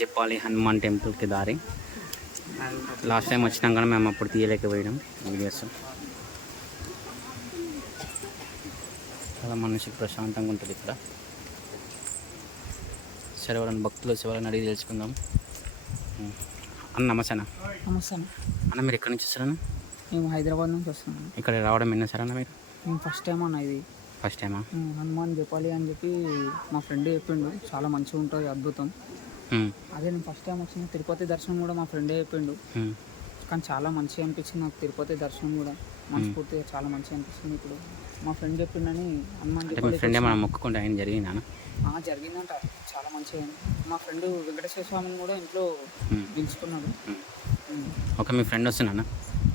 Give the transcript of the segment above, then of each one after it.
చెప్పాలి హనుమాన్ టెంపుల్కి దారి. లాస్ట్ టైం వచ్చినాం కానీ మేము అప్పుడు తీయలేకపోయినాం వీడియోస్. చాలా మనిషికి ప్రశాంతంగా ఉంటుంది ఇక్కడ. సరే ఎవరైనా భక్తులు వచ్చి వాళ్ళని అడిగి తెలుసుకుందాం. అన్న నమస్తే అన్న నమస్తే అన్న. అన్న మీరు ఎక్కడి నుంచి వస్తారన్న? మేము హైదరాబాద్ నుంచి వస్తున్నాం. ఇక్కడ రావడం ఎన్న సరే అన్న మీరు? మేము ఫస్ట్ టైం అన్న ఇది? ఫస్ట్ టైమా? హనుమాన్ చెప్పాలి అని చెప్పి మా ఫ్రెండ్ చెప్పిండు. చాలా మంచిగా ఉంటుంది అద్భుతం. అదే నేను ఫస్ట్ టైం వచ్చిన తిరుపతి దర్శనం కూడా మా ఫ్రెండే చెప్పిండు. ఉం. కానీ చాలా మంచిగా అనిపించింది నాకు తిరుపతి దర్శనం కూడా. మనస్ఫూర్తిగా చాలా మంచిగా అనిపిస్తుంది ఇప్పుడు. మా ఫ్రెండ్ చెప్పిండని హనుమాన్ ఫ్రెండ్ ఏమైనా మొక్కుకుంటే ఆయన జరిగిందా జరిగిందంట. చాలా మంచిగా. మా ఫ్రెండ్ వెంకటేశ్వర స్వామిని కూడా ఇంట్లో ఉం. పిలుచుకున్నాడు. ఓకే మీ ఫ్రెండ్ వస్తున్నా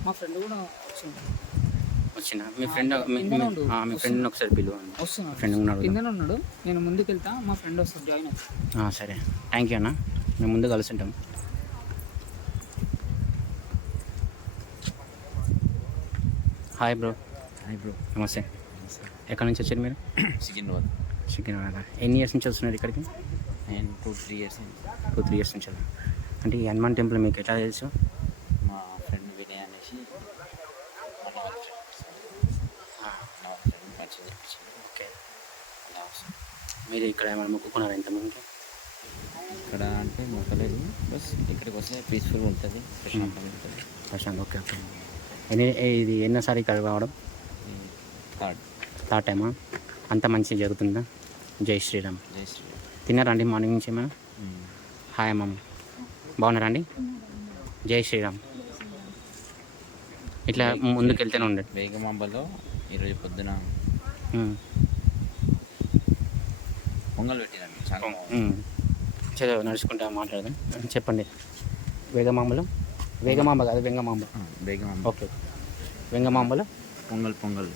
మా ఫ్రెండ్ కూడా వచ్చింది వచ్చిన. మీ ఫ్రెండ్ మీ- ఫ్రెండ్ ఒకసారి పిలువండి వస్తున్నాడు ఫ్రెండ్ ఉన్నాడు కిందనే ఉన్నాడు. నేను ముందుకు వెళ్తా మా ఫ్రెండ్ వస్తాడు జాయిన్ అవుతాడు ఆ, సరే. థ్యాంక్ యూ అన్న. మేము ముందు కలిసి ఉంటాం హాయ్ బ్రో హాయ్ బ్రో నమస్తే. ఎక్కడి నుంచి వచ్చారు మీరు? సికింద్రాబాద్. సికింద్రాబాద్. ఎన్ని ఇయర్స్ నుంచి వస్తున్నారు ఇక్కడికి? నేను two three years two three years నుంచి అంటే ఈ హనుమాన్ టెంపుల్ మీకు ఎట్లా తెలుసు? మా ఫ్రెండ్ వినయ్ అనేసి మన వాళ్ళ ఫ్రెండ్ నా చెప్పించింది ఓకే. మీరు ఇక్కడ ఏమైనా మొక్కుకున్నారు ఇంతకుముందు ఇక్కడ అంటే మొక్కలేదు. బస్ ఇక్కడికి వస్తే పీస్ఫుల్గా ఉంటుంది. ప్రశాంతంగా ఉంటుంది. Prashant okay okay. ఎన్ని ఇది ఎన్నోసారి ఇక్కడ రావడం? థర్డ్. థర్డ్ టైమా? అంత మంచిగా జరుగుతుందా? జై శ్రీరామ్. జై శ్రీరామ్. తిన్నారా అండి మార్నింగ్ నుంచి ఏమైనా. హాయ్ అమ్మమ్మ బాగున్నారా అండి? జై శ్రీరామ్. ఇట్లా ముందుకు వెళ్తూనే ఉండండి. వేగమాంబలో ఈరోజు పొద్దున పొంగల్ పెట్టినాను చాలా నడుచుకుంటా మాట్లాడదాం. చెప్పండి. వేగమాంబలో? వేగమాంబ కాదు వెంగమాంబ. వేగమాంబ. ఓకే. వెంగమాంబలో? పొంగల్ పొంగల్.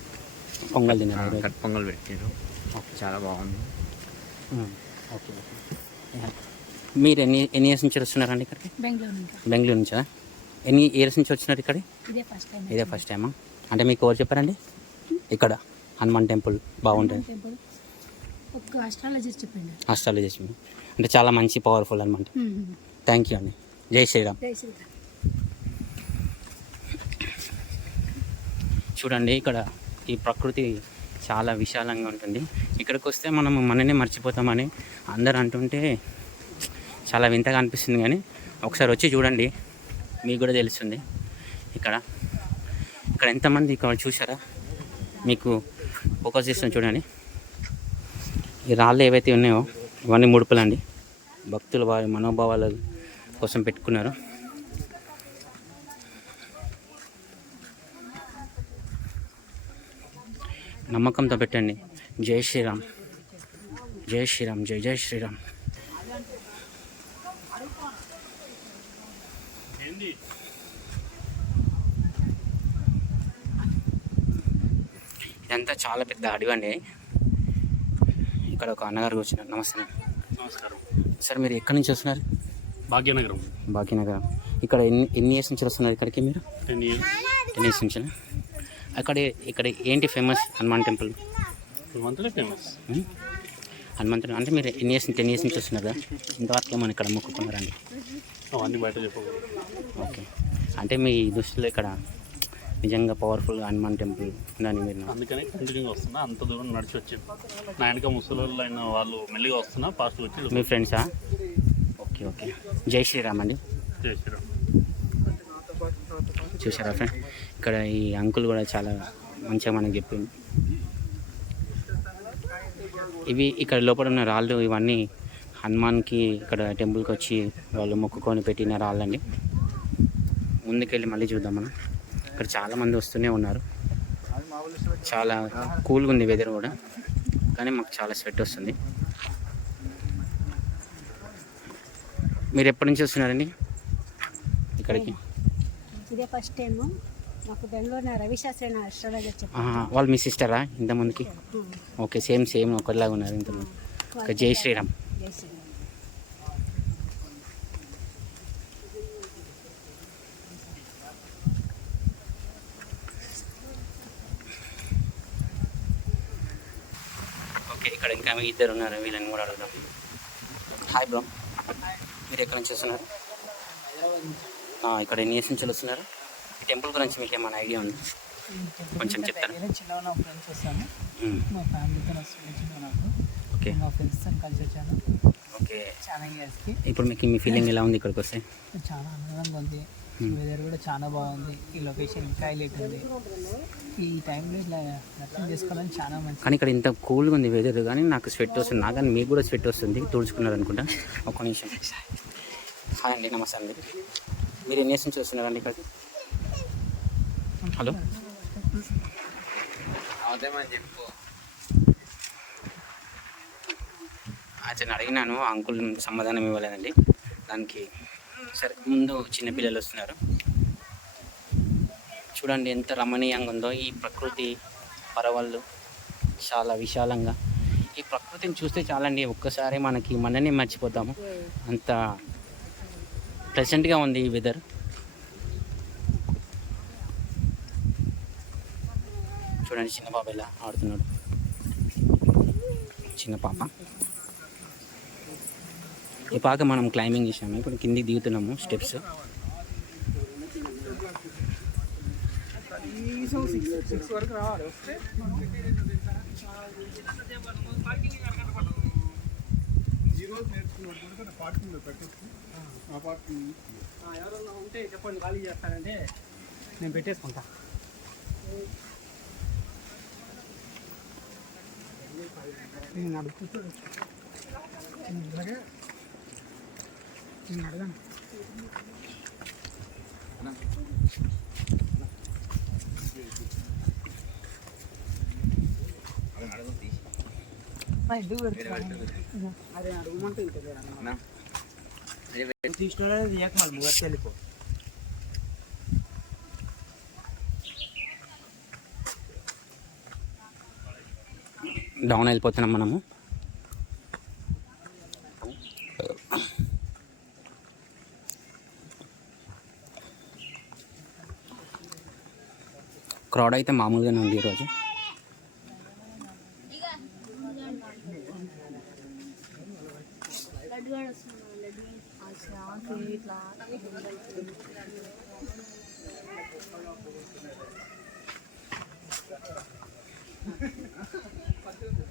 పొంగల్ తిన్నారు. కట్ పొంగల్ పెట్టారు. చాలా బాగుంది. Um, okay okay. మీరు ఎన్ని ఎన్ని ఇయర్స్ నుంచి వస్తున్నారండి ఇక్కడికి? బెంగళూరు నుంచి. బెంగళూరు నుంచా? ఎన్ని ఇయర్స్ నుంచి వచ్చినారు ఇక్కడికి? ఇదే ఫస్ట్ టైం ఇదే ఫస్ట్ టైమా అంటే మీకు ఎవరు చెప్పారండి? ఇక్కడ. హనుమాన్ టెంపుల్ బాగుంటుంది. టెంపుల్. ఒక ఆస్ట్రాలజిస్ట్ చెప్పిండు. అంటే చాలా మంచి పవర్ఫుల్ అనమాట థ్యాంక్ యూ అండి. జై శ్రీరామ్. జై శ్రీరామ్. చూడండి ఇక్కడ ఈ ప్రకృతి చాలా విశాలంగా ఉంటుంది. ఇక్కడికి వస్తే మనం మననే మర్చిపోతామని అందరు అంటుంటే చాలా వింతగా అనిపిస్తుంది కానీ ఒకసారి వచ్చి చూడండి మీకు కూడా తెలుస్తుంది. ఇక్కడ ఇక్కడ ఎంతమంది ఇక్కడ చూసారా? మీకు ఫోకస్ చేస్తాను చూడండి. ఈ రాళ్ళు ఏవైతే ఉన్నాయో ఇవన్నీ ముడుపులండి. భక్తులు వారి మనోభావాల కోసం పెట్టుకున్నారు. నమ్మకంతో పెట్టండి. జై శ్రీరామ్. జై శ్రీరామ్. జై జై శ్రీరామ్. చాలా పెద్ద అడవి అండి ఇక్కడ ఒక అన్నగారు వచ్చినారు నమస్తే నమస్కారం. సార్ మీరు ఎక్కడి నుంచి వస్తున్నారు? భాగ్యనగరం. భాగ్యనగరం. ఇక్కడ ఎన్ని ఎన్ని ఇయర్స్ నుంచి వస్తున్నారు ఇక్కడికి మీరు? టెన్ ఇయర్స్ టెన్ ఇయర్స్ నుంచి అక్కడ ఇక్కడ ఏంటి famous Hanuman temple? Monthly famous? హనుమంతుడు. అంటే మీరు ఎన్ని ఇయర్స్ టెన్ ఇయర్స్ నుంచి వస్తున్నారు? కదా ఇంతవరకు ఏమైనా ఇక్కడ మొక్కుకున్నారండి అవన్నీ బయట చెప్పకూడదు. ఓకే. అంటే మీ దృష్టిలో ఇక్కడ నిజంగా పవర్ఫుల్ హనుమాన్ టెంపుల్ ఉందని మీరు అందుకనే కంటిన్యూగా వస్తున్నా. అంత దూరం నడిచి వచ్చి నా వెనక ముసలి అయిన వాళ్ళు మెల్లిగా వస్తున్నా ఫాస్ట్ వచ్చి మీ ఫ్రెండ్సా ఓకే ఓకే జై శ్రీరామ్ అండి. చేసిరాం చూసారా ఫ్రెండ్ ఇక్కడ ఈ అంకుల్ కూడా చాలా మంచిగా మనకి చెప్పింది ఇవి ఇక్కడ లోపల ఉన్న రాళ్ళు ఇవన్నీ హనుమాన్కి ఇక్కడ టెంపుల్కి వచ్చి వాళ్ళు మొక్కుకొని పెట్టిన రాళ్ళండి. ముందుకెళ్ళి మళ్ళీ చూద్దాం మనం. ఇక్కడ చాలా మంది వస్తూనే ఉన్నారు. చాలా కూల్గా ఉంది వెదర్ కూడా. కానీ మాకు చాలా స్వెట్ వస్తుంది. మీరు ఎప్పటి నుంచి వస్తున్నారండి? ఇక్కడికి. ఇదే ఫస్ట్ టైం మాకు బెంగళూరు రవిశాస్త్రి వాళ్ళు మీ సిస్టరా ఇంతమందికి? ఓకే సేమ్ సేమ్ ఒకరిలాగా ఉన్నారు ఇంతమంది. ఓకే జై శ్రీరామ్. జై శ్రీరామ్. ఇంకా ఇద్దరు ఉన్నారు వీళ్ళని కూడా అడుగుదాం. హాయ్ బ్రో మీరు ఎక్కడి నుంచి వస్తున్నారు? ఇక్కడ ఎన్ని ఇయర్స్ నుంచి వస్తున్నారు. ఈ టెంపుల్ గురించి మీకు ఏమైనా ఐడియా ఉంది? కొంచెం చెప్తారా? నేను చిన్న నా ఫ్రెండ్స్ వస్తాను. మ్మ్. మా ఫ్యామిలీతో వస్తుంది చిన్న నాకు ఓకే మా ఫ్రెండ్స్తో కలిసి వచ్చాను. ఓకే చాలా ఇయర్స్కి ఇప్పుడు మీకు మీ ఫీలింగ్ ఎలా ఉంది ఇక్కడికి వస్తే? చాలా ఆనందంగా ఉంది. Hmm. వెదర్ కూడా చాలా బాగుంది. ఈ లొకేషన్ ఇంకా హైలైట్ ఉంది. ఈ టైంలో ఇట్లా దర్శనం చేసుకోవాలని చాలా మంచి కానీ ఇక్కడ ఇంత కూల్గా ఉంది వెదర్ కానీ నాకు స్వెట్ వస్తుంది. నాకు కానీ మీకు కూడా స్వెట్ వస్తుంది. తుడుచుకున్నారు అనుకుంటా. ఒక్క నిమిషం. హాయ్ అండి నమస్తే అండి. మీరు ఎన్ని నుంచి వస్తున్నారండి ఇక్కడికి హలో అవుతామని చెప్పు. అతను అడిగినాను అంకుల్ సమాధానం ఇవ్వలేదండి. దానికి సరే ముందు చిన్నపిల్లలు వస్తున్నారు. చూడండి ఎంత రమణీయంగా ఉందో ఈ ప్రకృతి పరవళ్ళు. చాలా విశాలంగా. ఈ ప్రకృతిని చూస్తే చాలండి ఒక్కసారి మనకి మననే మర్చిపోతాము. అంత ప్రెసెంట్గా ఉంది ఈ వెదర్ చూడండి చిన్న పాప ఇలా ఆడుతున్నాడు. చిన్న పాప. ఈ పాక మనం క్లైంబింగ్ చేసాము ఇప్పుడు కిందికి దిగుతున్నాము స్టెప్స్ సిక్స్ వరకు రావాలి వస్తే ఎవరన్నా ఉంటే చెప్పండి ఖాళీ చేస్తానంటే నేను పెట్టేసుకుంటా నేను అడుగుతాను పెడుతున్నాను అదే అడుగుమంటే తీయక మళ్ళీ ముగత్తి వెళ్ళిపో. డౌన్ వెళ్ళిపోతున్నాం మనము. క్రౌడ్ అయితే మామూలుగానే ఉంది ఈరోజు.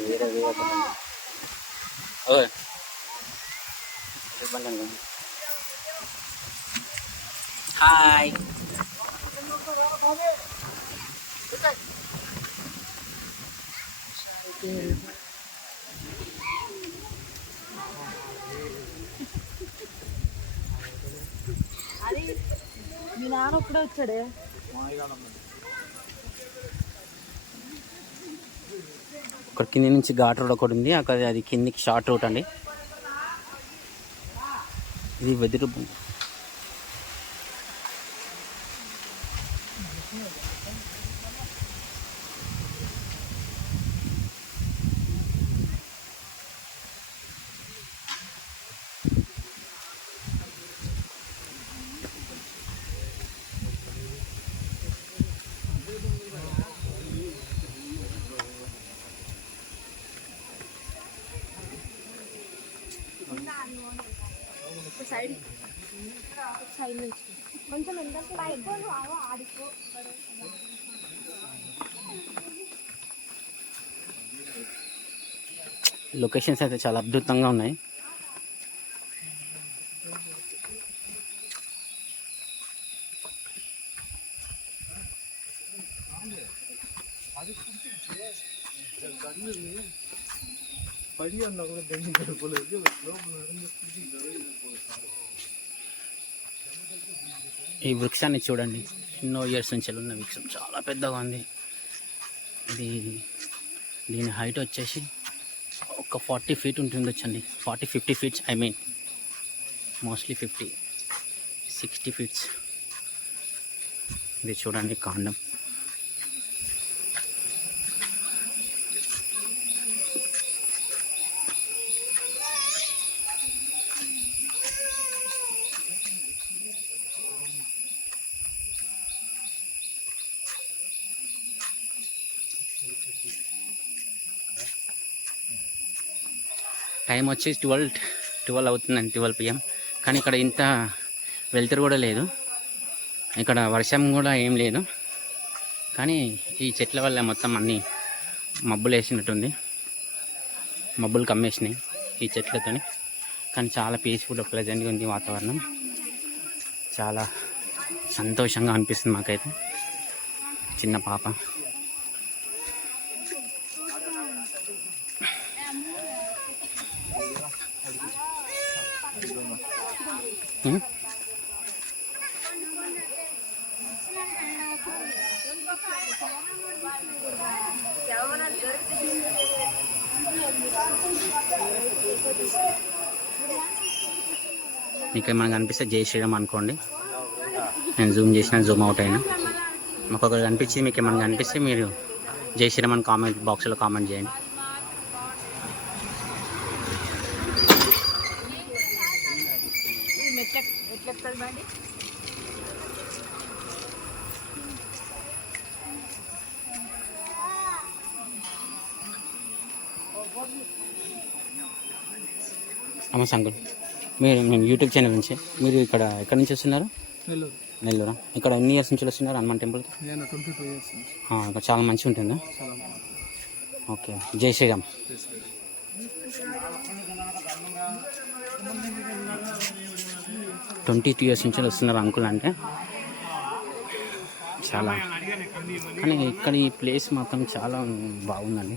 వేరే వేరే ఓయ్ హాయ్. మీ నాన్న ఒక్కడే వచ్చాడే? అక్కడ కింది నుంచి ఘాట్ రోడ్ ఒకటి ఉంది. అక్కడ అది కిందికి షార్ట్ రూట్ అండి. ఇది వెదురు ఆడుకో లొకేషన్స్ అయితే చాలా అద్భుతంగా ఉన్నాయి. ఈ వృక్షాన్ని చూడండి. ఎన్నో ఇయర్స్ నుంచి ఉన్న వృక్షం చాలా పెద్దగా ఉంది. ఇది దీని హైట్ వచ్చేసి ఒక ఫార్టీ ఫీట్ ఉంటుంది వచ్చండి forty fifty feet I mean mostly fifty sixty feet ఇది చూడండి కాండం. టైం వచ్చి ట్వెల్వ్ ట్వెల్వ్ అవుతుందండి ట్వెల్వ్ పిఎం కానీ ఇక్కడ ఇంత వెళ్తురు కూడా లేదు. ఇక్కడ వర్షం కూడా ఏం లేదు. కానీ ఈ చెట్ల వల్ల మొత్తం అన్నీ మబ్బులు వేసినట్టుంది. మబ్బులు కమ్మేసినాయి ఈ చెట్లతో కానీ చాలా పీస్ఫుల్ ప్లెజెంట్గా ఉంది వాతావరణం. చాలా సంతోషంగా అనిపిస్తుంది మాకైతే. చిన్న పాప. ఉం? మీకు ఏమైనా కనిపిస్తే జై శ్రీరామ్ అనుకోండి. నేను జూమ్ చేసిన జూమ్ అవుట్ అయినా. మాకు ఒకటి మీకు ఏమైనా కనిపిస్తే మీరు జై శ్రీరామ్ అని కామెంట్ బాక్స్లో కామెంట్ చేయండి. నమస్తే అంకుల్ మీరు మేము యూట్యూబ్ ఛానల్ నుంచి. మీరు ఇక్కడ ఎక్కడి నుంచి వస్తున్నారు? నెల్లూరు. నెల్లూరా? ఇక్కడ ఎన్ని ఇయర్స్ నుంచి వస్తున్నారు హనుమాన్ టెంపుల్కి? నేను ట్వంటీ టూ ఇయర్స్ ఆ, ఇక్కడ చాలా మంచిగా ఉంటుందా? ఓకే. జై శ్రీరామ్. ట్వంటీ టూ ఇయర్స్ నుంచి వస్తున్నారు అంకుల్ అంటే. చాలా. కానీ ఇక్కడ ఈ ప్లేస్ మాత్రం చాలా బాగుందండి.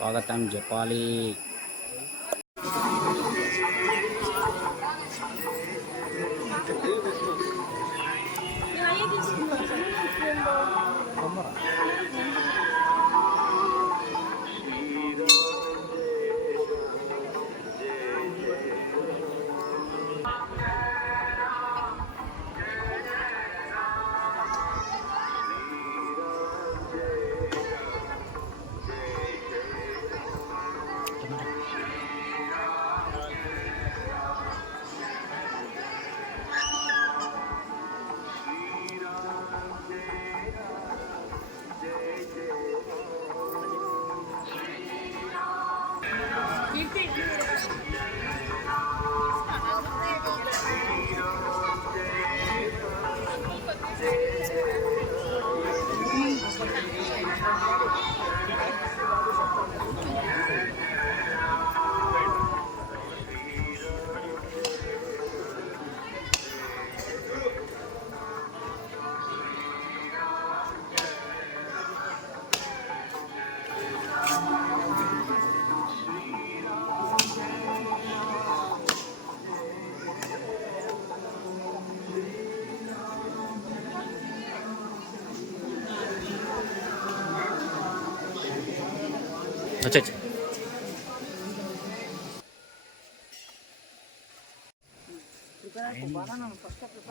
స్వాగతం చెప్పాలి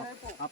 开过。好。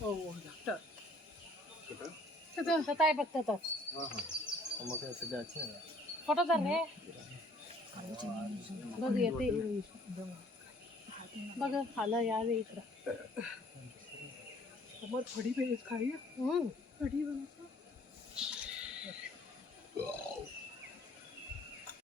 हो ডাক্তার কেটা কেটা সেটাই বকতে তো হ্যাঁ হ্যাঁ আমাকে সেটা আছে ফটো দাও রে बघ येते बघ आलं या रे इकडं समोर फडी पेज खाई फडी बनवते